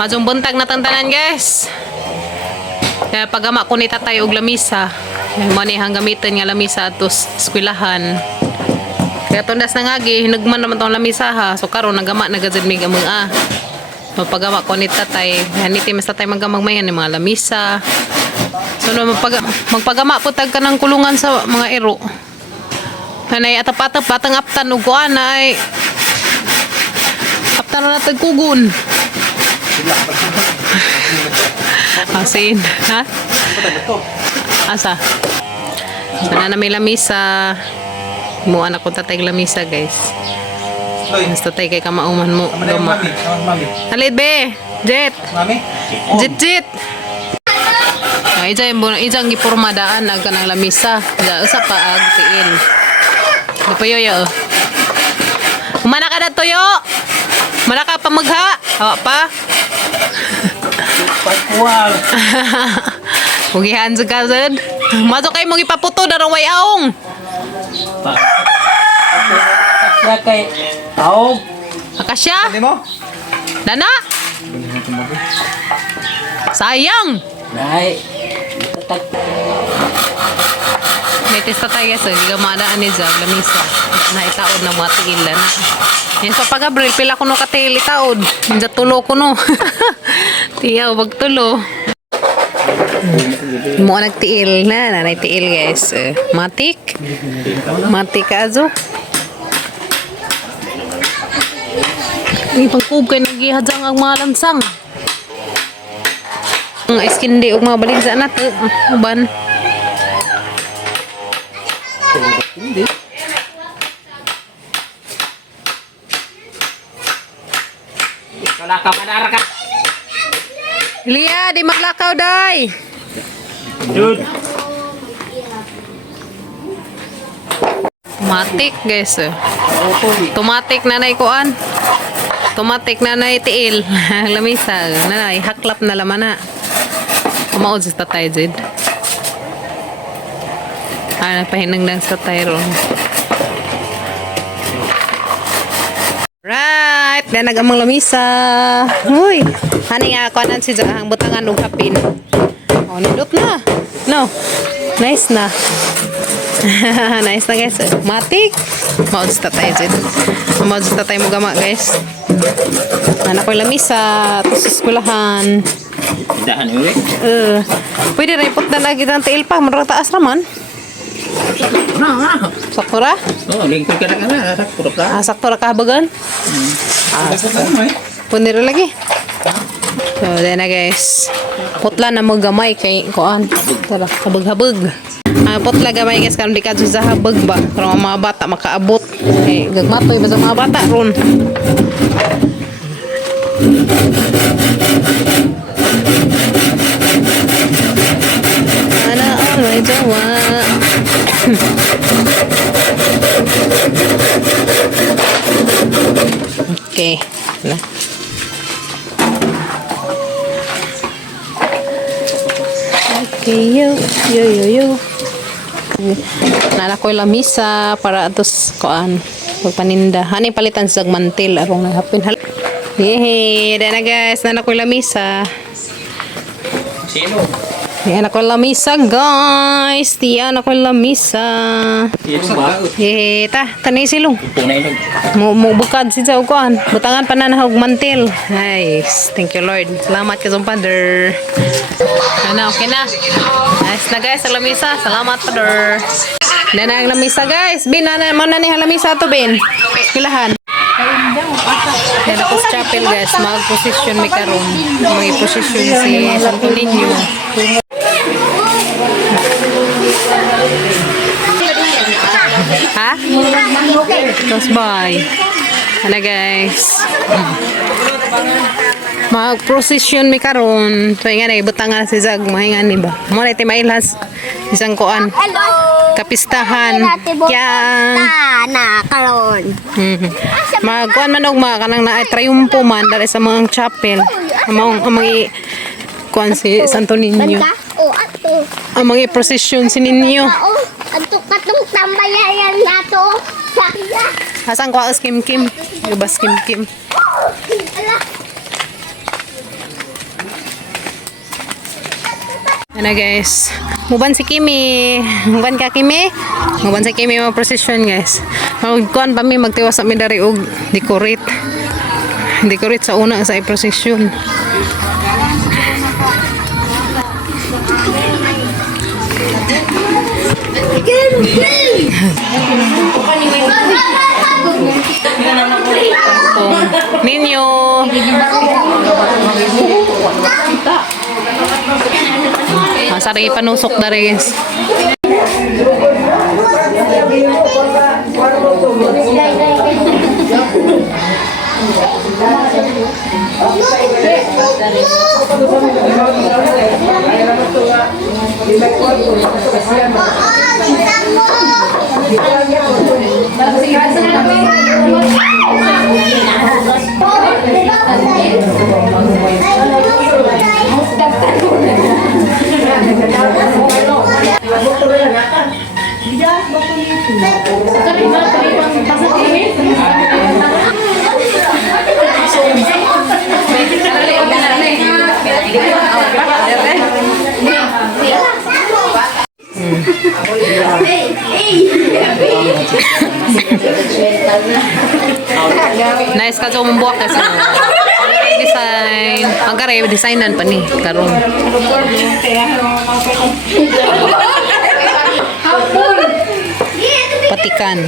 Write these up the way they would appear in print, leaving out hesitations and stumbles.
Majong buntag na tantanan guys. Kaya pagama ko ni tatay og lamisa. Mo ni hang gamiton nga lamisa atos eskwelahan. Kaya tundas na ngagi hinugman naman tong lamisa ha. So karon nagama nagajud mig among So pagama ko ni tatay, haniti mas tatay magamang mayan ni mga lamisa. So no magpagama po tag kanang kulungan sa mga ero. Kanay atap-atap patang aptan ug kuan ay aptan na tagkugon. Asin, ha? Asa? Sana na may lamisa. Mo anak ko tatay lamisa, guys. Mas tatay kay kamauman mo. Halid be, Jet. Jet. Ay ijang gipormadaan ag kanang lamisa. Ja usa pa ag tiil. Dipayoyo. Kumana ka na toyo. Mana ka pa magha? Hawa pa. Pagkuwal. Mugihan sa kasad. Maso kayo mong ipaputo na raway aong. Akasya kay taog. Akasya? Hindi mo? Dana? Sayang. Nay. May testa tayo sa gigamadaan ni Zag lamisa. Na itaod na mga tigila na. Yan sa pag-abril, pila ko no katil itaod. Minja tulo ko no. Tiyaw, magtulo. Mo nagtiil na, nanay tiil guys. Matik. Matik ka azo. Ay, pangkub kayo nagihadzang ang mga lansang. Ang iskindi o mga baligsa na to. Uban. Kalakaw ka na ka. Lia, di maglakaw day. Dude. Matik guys. Tomatik na naikuan. Tomatik na tiil. Lamisa. Nanay, haklap na laman na. Kumaod sa tatay Zid. Pahinang lang sa tatay ron. Right. Then nagamang lamisa. Uy. Hani nga ako anan si Zahang butangan og hapin. Oh, nindot na. No. Nice na. Nice na guys. Matik. Maod sa tatay Zid. Maod sa tatay mo gama guys. Anak ko lamisa. Tapos sa eskwelahan. Dahan uri. Pwede rin put na lagi ng tiil pa. Marang taas naman. Sakto ra? Oh, lingkod ka na ka na. Sakto ra. Sakto ra kahabagan? Pwede rin lagi. So, then na guys. Putla na mo gamay kay kuan. Tara, habag-habag. Putla gamay guys karon di ka sa habag ba. Pero ang mga bata makaabot. Eh, gagmatoy ba sa mga bata ron? Ana alay jawa. Okay. Nah. Okay, yo. Nala ko lamisa para atos koan pagpaninda. Hani palitan sa mantil arong nahapin hal. Yehe, dana guys, nala ko lamisa. Sino? Yan ako lamisa guys. Tiyan ako lamisa. Tanay silong. Mo bukad si Zao kuan. Butangan pa na nahog mantil. Nice. Thank you Lord. Salamat ka sa Father. Ano, okay na. Nice na guys, ang lamisa. Salamat Father. Dana ang lamisa guys. Bin, mo na ni lamisa to Bin. Kilahan. Yan ako sa chapel guys. Mag-position may karoon. May position si Santo Niño. Ha? Tapos bye. Ano guys? Mag-procession mi karon. So nga butangan si Zag mahingan ni ba. Mo na timailas isang kuan. Kapistahan. Kya na karon. Magkuan man og kanang na triumpo man dali sa mga chapel. Among kuan si Santo Niño. Ang mga procession si Niño. Ato katong tambayan nato. Hasan ko as Kim Kim. Ibas Kim Kim. Yan na guys. Muban si Kimi. Muban ka Kimi? Muban si Kimi mga procession guys. Magkuhan pa mi magtiwas sa mi dari og decorate. Decorate sa una sa procession. Ninyo. Masari panusok dari guys. Nice ka so membuat kasi. Design. Magkare designan pa ni karon. Patikan.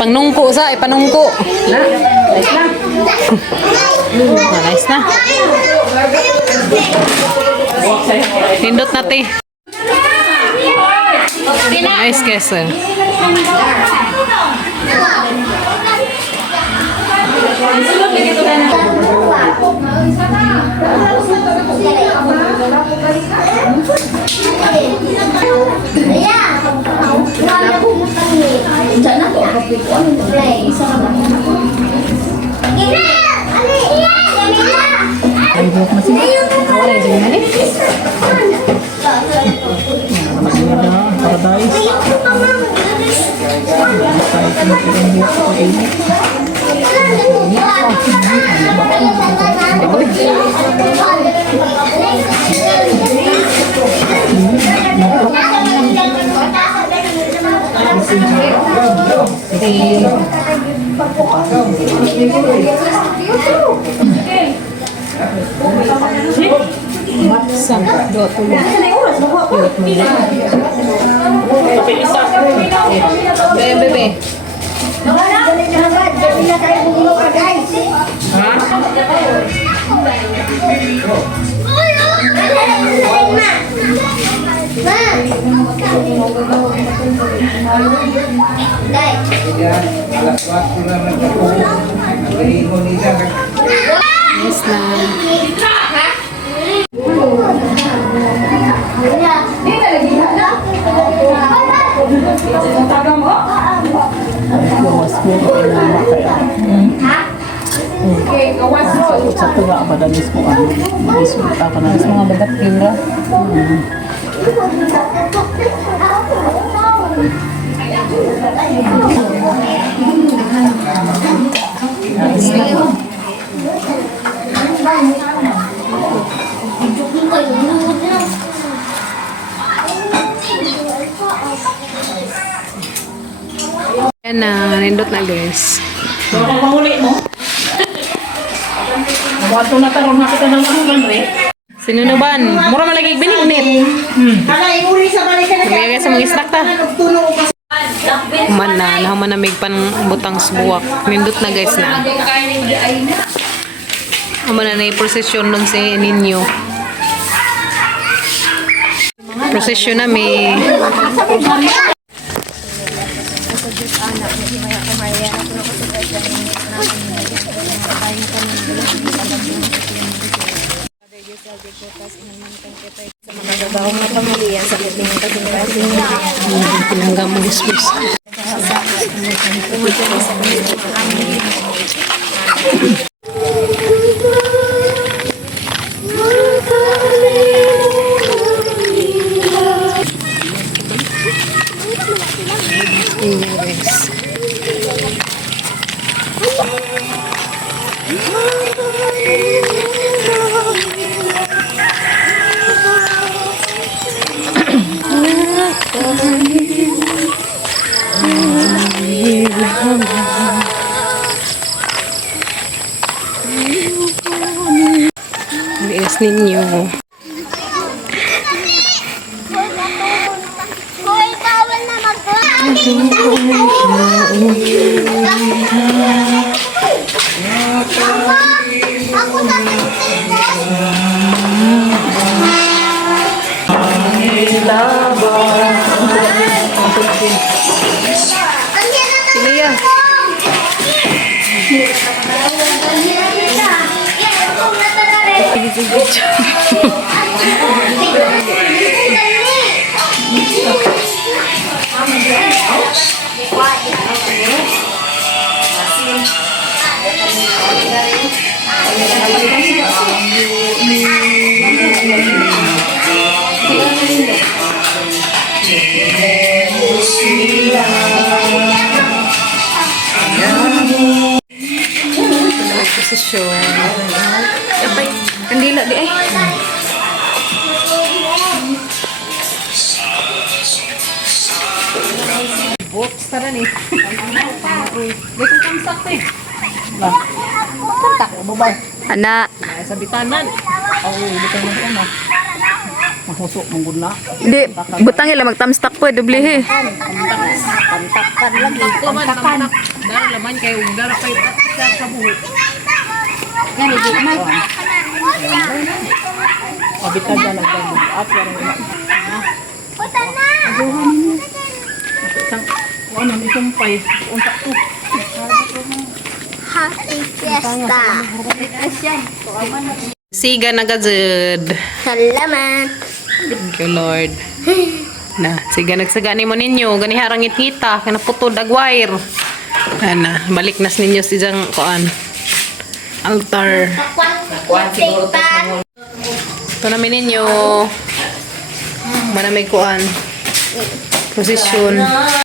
Panungko sa, panungko. Nice na. Nindot natin. Nice guys. Bebe. Yes na. Sakto nga ba dalis mo ano? Dalis mo ta kana mga bagat kira. Yan na, nindot na guys. Kung mahuli mo. Wato na taron na kita ng ano re. Sinunuban, mura malagig bininit. Hala, iuri sa balikan na Kaya sa mga snack ta. Man na, naman na may pan butang subuwak. Nindot na guys na. Naman na na procession nun si ninyo. Procession na may... Pinangga mo gusto. Guys. Liis ninyo. Hoy, bawal na Ako na Piliya. Posisyon. Kapay, kandila di ay. Box tara ni. May kung kamsak eh. Lah. Kantak babay. Ana, Ay sa bitanan. Oh, bitanan ko na. Mahusok mong guna. di butang ila magtamstak po dublihe. Kantakan lagi. Kantakan. Dara laman kay dara kay sa buhok. Gani di man. Abitan dyan lang. At yan. Isang, ano, isang pay. Unta to. Happy Fiesta. Siga na gazud. Salamat. Thank you, Lord. Na, siga nagsagani mo ninyo. Gani harangit kita. Kana putod agwair. Ana, balik nas ninyo si jang koan. Altar. Ito namin ninyo. Manamig koan. Posisyon.